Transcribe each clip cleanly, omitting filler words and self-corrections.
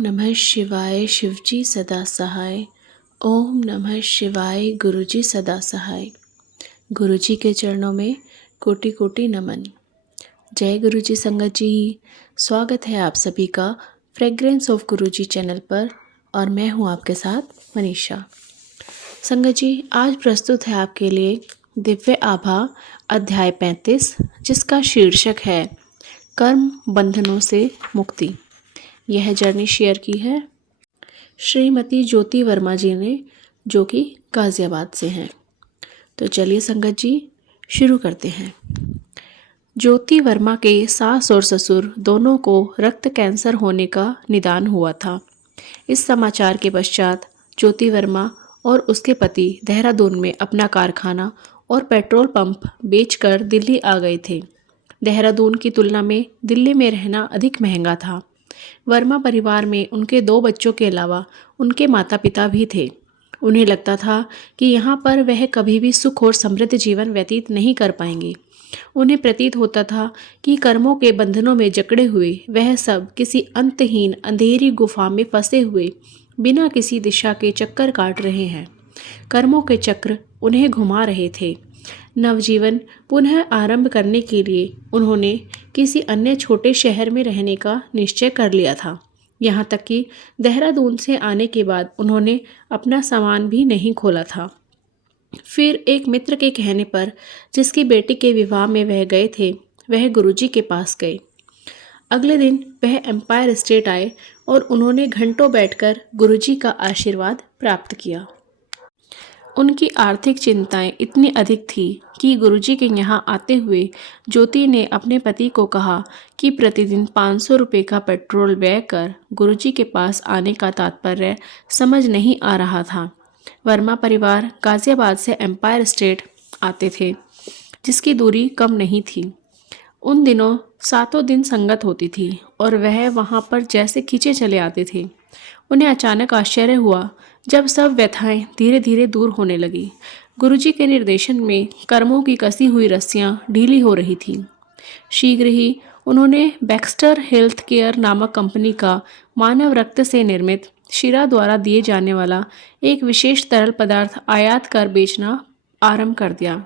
नमः शिवाय शिवजी सदा सहाय। ओम नमः शिवाय गुरुजी सदा सहाय। गुरुजी के चरणों में कोटि कोटि नमन। जय गुरुजी संगत जी। स्वागत है आप सभी का फ्रेग्रेंस ऑफ गुरुजी चैनल पर और मैं हूं आपके साथ मनीषा। संगत जी, आज प्रस्तुत है आपके लिए दिव्य आभा अध्याय 35, जिसका शीर्षक है कर्म बंधनों से मुक्ति। यह जर्नी शेयर की है श्रीमती ज्योति वर्मा जी ने, जो कि गाजियाबाद से हैं। तो चलिए संगत जी शुरू करते हैं। ज्योति वर्मा के सास और ससुर दोनों को रक्त कैंसर होने का निदान हुआ था। इस समाचार के पश्चात ज्योति वर्मा और उसके पति देहरादून में अपना कारखाना और पेट्रोल पंप बेचकर दिल्ली आ गए थे। देहरादून की तुलना में दिल्ली में रहना अधिक महंगा था। वर्मा परिवार में उनके 2 बच्चों के अलावा उनके माता पिता भी थे। उन्हें लगता था कि यहाँ पर वह कभी भी सुख और समृद्ध जीवन व्यतीत नहीं कर पाएंगे। उन्हें प्रतीत होता था कि कर्मों के बंधनों में जकड़े हुए वह सब किसी अंतहीन अंधेरी गुफा में फंसे हुए बिना किसी दिशा के चक्कर काट रहे हैं। कर्मों के चक्र उन्हें घुमा रहे थे। नवजीवन पुनः आरंभ करने के लिए उन्होंने किसी अन्य छोटे शहर में रहने का निश्चय कर लिया था। यहाँ तक कि देहरादून से आने के बाद उन्होंने अपना सामान भी नहीं खोला था। फिर एक मित्र के कहने पर, जिसकी बेटी के विवाह में वह गए थे, वह गुरुजी के पास गए। अगले दिन वह एम्पायर स्टेट आए और उन्होंने घंटों बैठकर गुरुजी का आशीर्वाद प्राप्त किया। उनकी आर्थिक चिंताएं इतनी अधिक थी कि गुरुजी के यहाँ आते हुए ज्योति ने अपने पति को कहा कि प्रतिदिन 500 रुपये का पेट्रोल व्यय कर गुरुजी के पास आने का तात्पर्य समझ नहीं आ रहा था। वर्मा परिवार गाजियाबाद से एम्पायर स्टेट आते थे, जिसकी दूरी कम नहीं थी। उन दिनों 7 दिन संगत होती थी और वह वहाँ पर जैसे खींचे चले आते थे। उन्हें अचानक आश्चर्य हुआ जब सब व्यथाएं धीरे धीरे दूर होने लगी। गुरुजी के निर्देशन में कर्मों की कसी हुई रस्सियां ढीली हो रही थीं। शीघ्र ही उन्होंने बैक्स्टर हेल्थ केयर नामक कंपनी का मानव रक्त से निर्मित शीरा द्वारा दिए जाने वाला एक विशेष तरल पदार्थ आयात कर बेचना आरंभ कर दिया।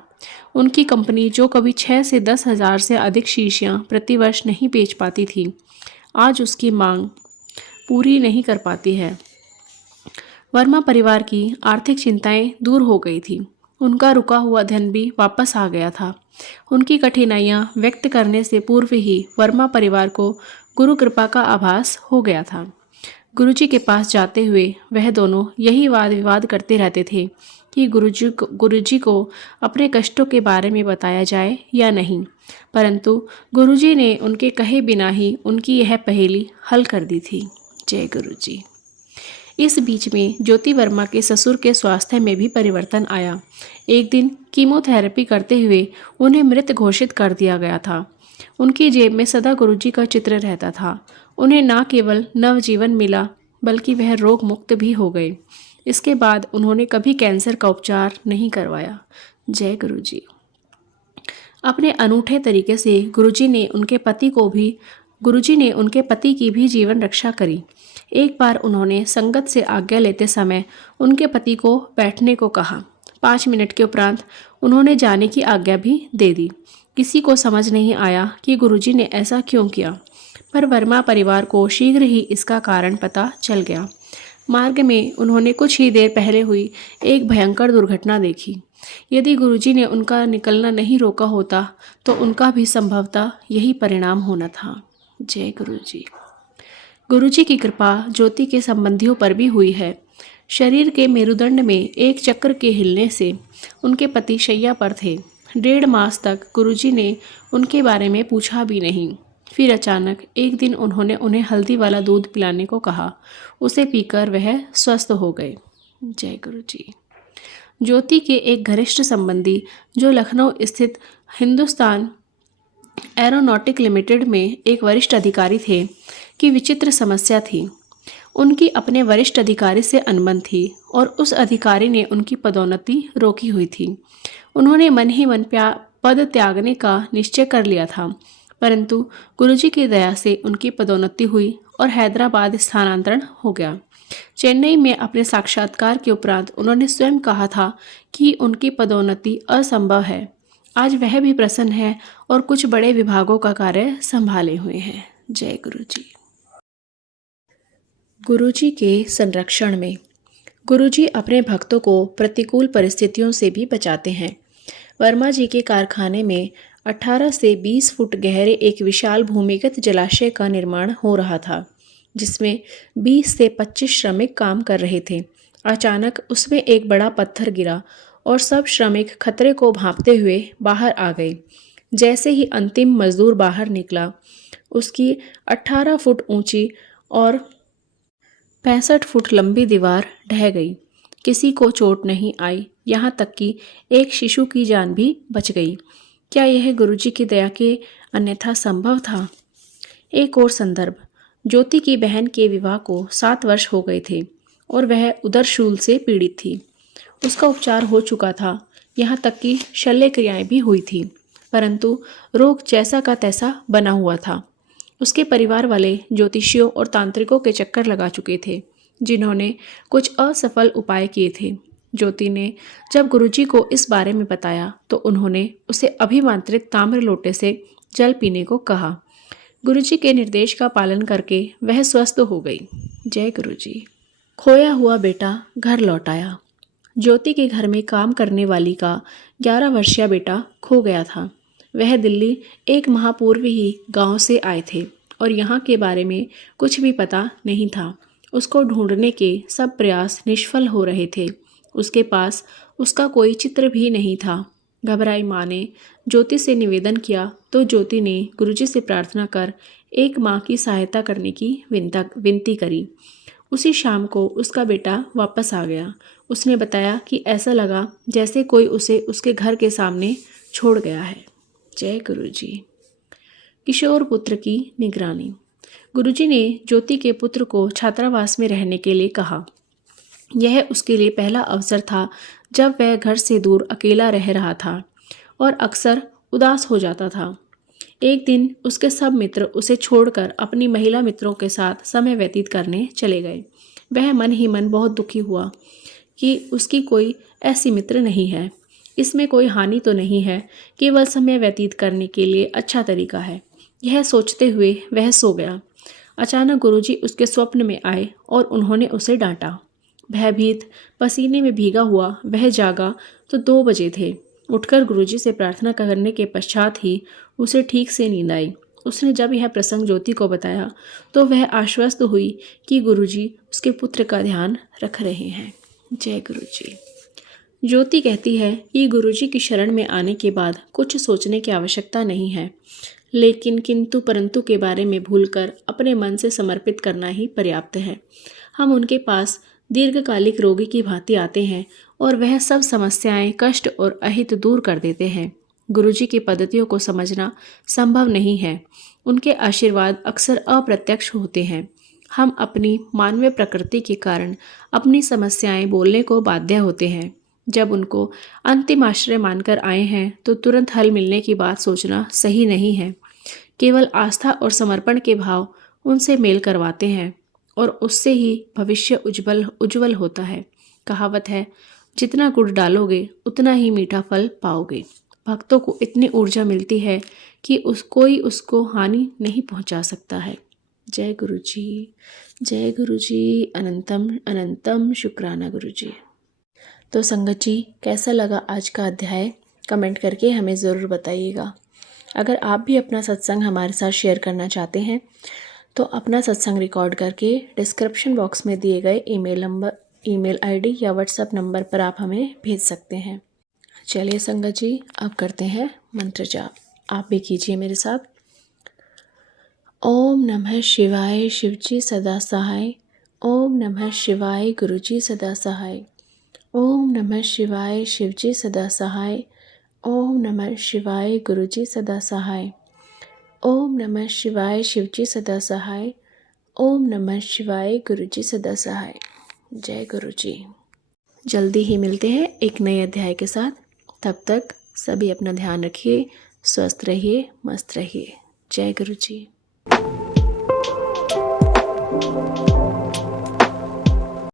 उनकी कंपनी, जो कभी 6 से 10 हज़ार से अधिक शीशियाँ प्रतिवर्ष नहीं बेच पाती थी, आज उसकी मांग पूरी नहीं कर पाती है। वर्मा परिवार की आर्थिक चिंताएं दूर हो गई थी। उनका रुका हुआ धन भी वापस आ गया था। उनकी कठिनाइयां व्यक्त करने से पूर्व ही वर्मा परिवार को गुरु कृपा का आभास हो गया था। गुरुजी के पास जाते हुए वह दोनों यही वाद विवाद करते रहते थे कि गुरुजी को अपने कष्टों के बारे में बताया जाए या नहीं, परंतु गुरुजी ने उनके कहे बिना ही उनकी यह पहेली हल कर दी थी। जय गुरुजी। इस बीच में ज्योति वर्मा के ससुर के स्वास्थ्य में भी परिवर्तन आया। एक दिन कीमोथेरेपी करते हुए उन्हें मृत घोषित कर दिया गया था। उनकी जेब में सदा गुरुजी का चित्र रहता था। उन्हें न केवल नवजीवन मिला, बल्कि वह रोग मुक्त भी हो गए। इसके बाद उन्होंने कभी कैंसर का उपचार नहीं करवाया। जय गुरुजी। अपने अनूठे तरीके से गुरुजी ने उनके पति की भी जीवन रक्षा करी। एक बार उन्होंने संगत से आज्ञा लेते समय उनके पति को बैठने को कहा। 5 मिनट के उपरांत उन्होंने जाने की आज्ञा भी दे दी। किसी को समझ नहीं आया कि गुरुजी ने ऐसा क्यों किया, पर वर्मा परिवार को शीघ्र ही इसका कारण पता चल गया। मार्ग में उन्होंने कुछ ही देर पहले हुई एक भयंकर दुर्घटना देखी। यदि गुरुजी ने उनका निकलना नहीं रोका होता तो उनका भी संभवतः यही परिणाम होना था। जय गुरुजी। गुरुजी की कृपा ज्योति के संबंधियों पर भी हुई है। शरीर के मेरुदंड में एक चक्र के हिलने से उनके पति शैया पर थे। 1.5 मास तक गुरुजी ने उनके बारे में पूछा भी नहीं। फिर अचानक एक दिन उन्होंने उन्हें हल्दी वाला दूध पिलाने को कहा। उसे पीकर वह स्वस्थ हो गए। जय गुरुजी। ज्योति के एक घनिष्ठ संबंधी, जो लखनऊ स्थित हिंदुस्तान एरोनॉटिक लिमिटेड में एक वरिष्ठ अधिकारी थे, की विचित्र समस्या थी। उनकी अपने वरिष्ठ अधिकारी से अनबन थी और उस अधिकारी ने उनकी पदोन्नति रोकी हुई थी। उन्होंने मन ही मन पद त्यागने का निश्चय कर लिया था, परंतु गुरुजी की दया से उनकी पदोन्नति हुई और हैदराबाद स्थानांतरण हो गया। चेन्नई में अपने साक्षात्कार के उपरांत उन्होंने स्वयं कहा था कि उनकी पदोन्नति असंभव है। आज वह भी प्रसन्न है और कुछ बड़े विभागों का कार्य संभाले हुए हैं। जय गुरुजी। गुरुजी के संरक्षण में गुरुजी अपने भक्तों को प्रतिकूल परिस्थितियों से भी बचाते हैं। वर्मा जी के कारखाने में 18 से 20 फुट गहरे एक विशाल भूमिगत जलाशय का निर्माण हो रहा था, जिसमें 20 से 25 श्रमिक काम कर रहे थे। अचानक उसमें एक बड़ा पत्थर गिरा और सब श्रमिक खतरे को भांपते हुए बाहर आ गए। जैसे ही अंतिम मजदूर बाहर निकला, उसकी 18 फुट ऊंची और 65 फुट लंबी दीवार ढह गई। किसी को चोट नहीं आई, यहाँ तक कि एक शिशु की जान भी बच गई। क्या यह गुरुजी की दया के अन्यथा संभव था? एक और संदर्भ, ज्योति की बहन के विवाह को 7 वर्ष हो गए थे और वह उदरशूल से पीड़ित थी। उसका उपचार हो चुका था, यहाँ तक कि शल्य क्रियाएं भी हुई थी, परंतु रोग जैसा का तैसा बना हुआ था। उसके परिवार वाले ज्योतिषियों और तांत्रिकों के चक्कर लगा चुके थे, जिन्होंने कुछ असफल उपाय किए थे। ज्योति ने जब गुरुजी को इस बारे में बताया तो उन्होंने उसे अभिमंत्रित ताम्र लोटे से जल पीने को कहा। गुरुजी के निर्देश का पालन करके वह स्वस्थ हो गई। जय गुरुजी। खोया हुआ बेटा घर लौट आया। ज्योति के घर में काम करने वाली का 11 वर्षीय बेटा खो गया था। वह दिल्ली 1 माह पूर्व ही गांव से आए थे और यहाँ के बारे में कुछ भी पता नहीं था। उसको ढूंढने के सब प्रयास निष्फल हो रहे थे। उसके पास उसका कोई चित्र भी नहीं था। घबराई माँ ने ज्योति से निवेदन किया तो ज्योति ने गुरुजी से प्रार्थना कर 1 माह की सहायता करने की विनती करी। उसी शाम को उसका बेटा वापस आ गया। उसने बताया कि ऐसा लगा जैसे कोई उसे उसके घर के सामने छोड़ गया है। जय गुरुजी। किशोर पुत्र की निगरानी। गुरुजी ने ज्योति के पुत्र को छात्रावास में रहने के लिए कहा। यह उसके लिए पहला अवसर था जब वह घर से दूर अकेला रह रहा था और अक्सर उदास हो जाता था। एक दिन उसके सब मित्र उसे छोड़कर अपनी महिला मित्रों के साथ समय व्यतीत करने चले गए। वह मन ही मन बहुत दुखी हुआ कि उसकी कोई ऐसी मित्र नहीं है। इसमें कोई हानि तो नहीं है, केवल समय व्यतीत करने के लिए अच्छा तरीका है। यह सोचते हुए वह सो गया। अचानक गुरुजी उसके स्वप्न में आए और उन्होंने उसे डांटा। भयभीत, पसीने में भीगा हुआ वह जागा तो 2 बजे थे। उठकर गुरुजी से प्रार्थना करने के पश्चात ही उसे ठीक से नींद आई। उसने जब यह प्रसंग ज्योति को बताया तो वह आश्वस्त हुई कि गुरुजी उसके पुत्र का ध्यान रख रहे हैं। जय गुरुजी। ज्योति कहती है कि गुरुजी की शरण में आने के बाद कुछ सोचने की आवश्यकता नहीं है, लेकिन किंतु परंतु के बारे में भूलकर अपने मन से समर्पित करना ही पर्याप्त है। हम उनके पास दीर्घकालिक रोगी की भांति आते हैं और वह सब समस्याएं, कष्ट और अहित दूर कर देते हैं। गुरुजी की पद्धतियों को समझना संभव नहीं है। उनके आशीर्वाद अक्सर अप्रत्यक्ष होते हैं। हम अपनी मानवीय प्रकृति के कारण अपनी समस्याएं बोलने को बाध्य होते हैं। जब उनको अंतिम आश्रय मानकर आए हैं तो तुरंत हल मिलने की बात सोचना सही नहीं है। केवल आस्था और समर्पण के भाव उनसे मेल करवाते हैं और उससे ही भविष्य उज्जवल होता है। कहावत है, जितना गुड़ डालोगे उतना ही मीठा फल पाओगे। भक्तों को इतनी ऊर्जा मिलती है कि कोई उसको हानि नहीं पहुंचा सकता है। जय गुरुजी। जय गुरुजी। अनंतम अनंतम शुक्राना गुरुजी। तो संगत जी, कैसा लगा आज का अध्याय? कमेंट करके हमें ज़रूर बताइएगा। अगर आप भी अपना सत्संग हमारे साथ शेयर करना चाहते हैं तो अपना सत्संग रिकॉर्ड करके डिस्क्रिप्शन बॉक्स में दिए गए ईमेल आईडी या व्हाट्सएप नंबर पर आप हमें भेज सकते हैं। चलिए संगत जी, अब करते हैं मंत्र जाप। आप भी कीजिए मेरे साथ। ओम नमः शिवाय शिवजी सदा सहाय। ओम नमः शिवाय गुरुजी सदा सहाय। ओम नमः शिवाय शिवजी सदा सहाय। ओम नमः शिवाय गुरुजी सदा सहाय। ओम नमः शिवाय शिवजी सदा सहाय। ओम नमः शिवाय गुरुजी सदा सहाय। जय गुरुजी। जल्दी ही मिलते हैं एक नए अध्याय के साथ। तब तक सभी अपना ध्यान रखिए, स्वस्थ रहिए, मस्त रहिए। जय गुरु जी।